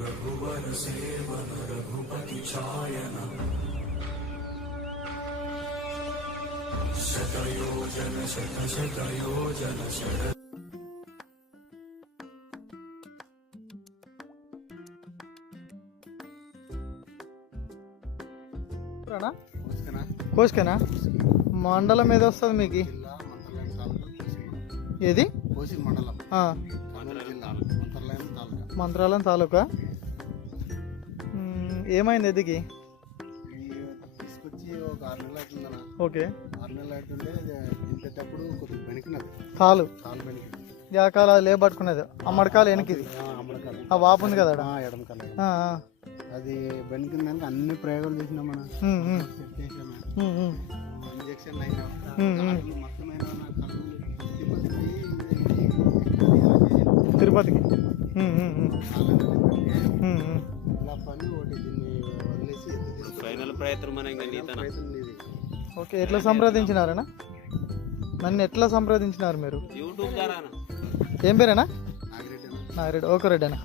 रघुवर seven Raghupati छायन शतयोजन शत शतयोजन शरद కోసుకేనా మండలం ఏది వస్తుంది మీకు? ఏది? మంత్రాలయం తాలూకా. ఏమైంది ఎదికి? తీసుకొచ్చి ఒక 6 నెలలు అవుతుందన్నా. ఓకే. 6 నెలలు అవుతుంటే దింపేటప్పుడు కొద్దిగా బెనికినది కాలు బెనికింది. యా కాలు అది లేబట్టుకునేది. అమ్మడికాలు వెనక్కిది ఆ వాపు ఉంది కదా ఎడమ కాలు అది బెనికిందానికి అన్ని ప్రయోగాలు చేసినాం మనం. సెట్ చేసాము, ఇంజక్షన్ అయినా మొత్తం తిరుపతికి ఇలా పని ఒకటి దీన్ని వదిలేసి ఫైనల్ ప్రయత్నం. ఓకే. ఎట్లా సంప్రదించినారనా? నన్ను ఎట్లా సంప్రదించినారు మీరు? యూట్యూబ్ ద్వారా. ఏం పేరేనా? నాగిరెడ్డి. నాగిరెడ్డి. ఓకే రెడ్డి అన్న.